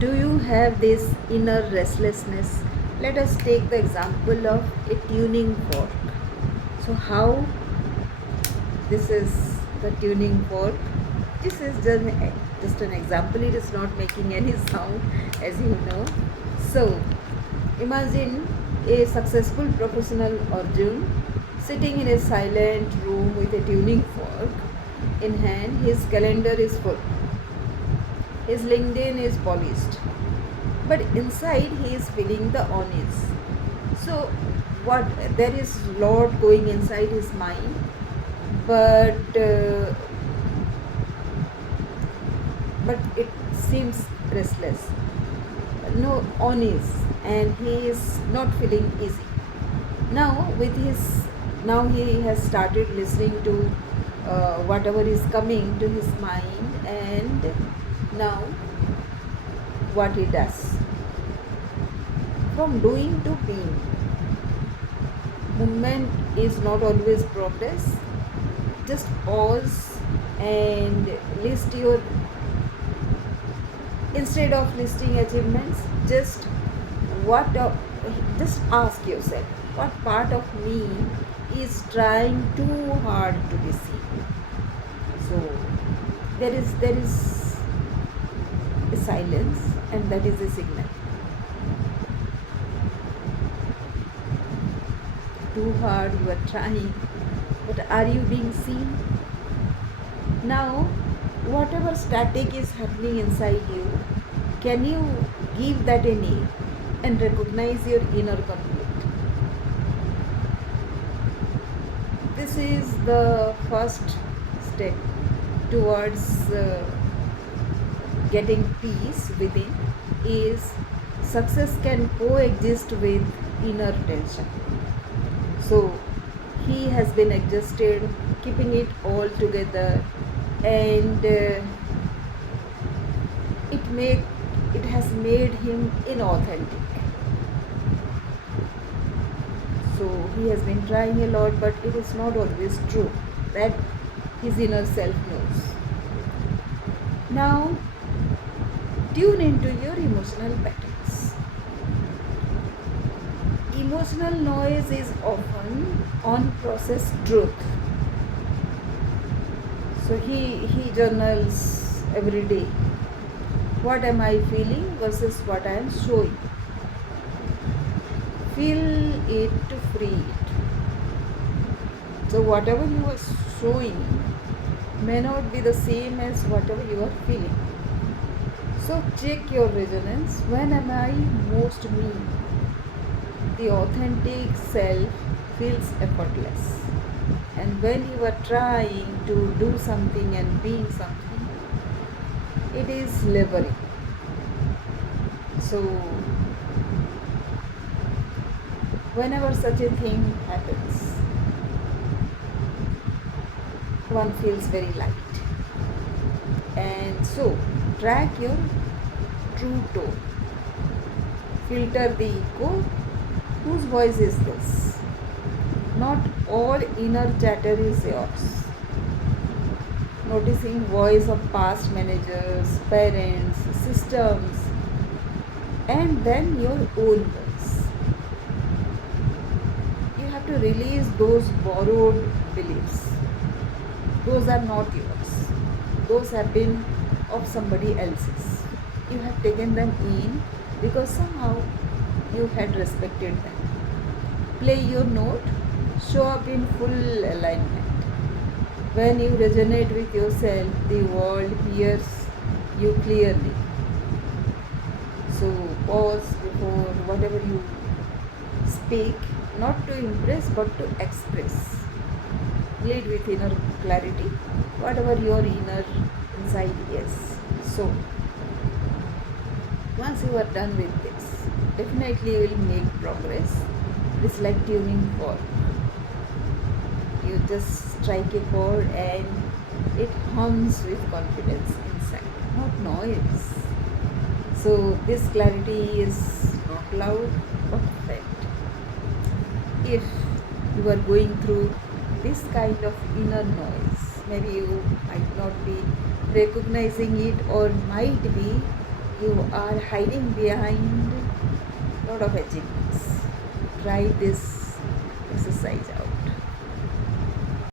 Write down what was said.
Do you have this inner restlessness? Let us take the example of a tuning fork. So, how this is the tuning fork? This is just an example, it is not making any sound, as you know. So, imagine a successful professional Arjun sitting in a silent room with a tuning fork in hand. His calendar is full, his LinkedIn is polished, but inside he is feeling the unease. So, what there is lot going inside his mind, but but it seems restless, no unease, and he is not feeling easy. Now, now he has started listening to whatever is coming to his mind, and now what he does, from doing to being. Movement is not always progress. Just pause and list your, instead of listing achievements, what uh, just ask yourself, what part of me is trying too hard to be seen. So there is a silence, and that is a signal. Too hard you are trying, but are you being seen? Now, whatever static is happening inside you, can you give that a name and recognize your inner conflict? This is the first step towards getting peace within. Is success can coexist with inner tension. So he has been adjusted, keeping it all together, and it has made him inauthentic. So he has been trying a lot, but it is not always true. That his inner self knows. Now, tune into your emotional patterns. Emotional noise is often unprocessed truth. So he journals every day. What am I feeling versus what I am showing? Feel it to free it. So whatever you are showing may not be the same as whatever you are feeling. So check your resonance. When am I most me? The authentic self feels effortless. And when you are trying to do something and being something, it is laboring. So, whenever such a thing happens, one feels very light. And so, track your true tone. Filter the echo. Whose voice is this? Not all inner chatter is yours. Noticing voice of past managers, parents, systems, and then your own voice. You have to release those borrowed beliefs. Those are not yours. Those have been of somebody else's. You have taken them in because somehow you had respected them. Play your note, show up in full alignment. When you resonate with yourself, the world hears you clearly. So pause before whatever you speak, not to impress but to express. Lead with inner clarity, whatever your inner inside is. So once you are done with this, definitely you will make progress. It's like tuning fork. You just strike a chord and it hums with confidence inside, not noise. So this clarity is not loud but felt. If you are going through this kind of inner noise, maybe you might not be recognizing it, or might be You are hiding behind lot of achievements. Try this exercise out.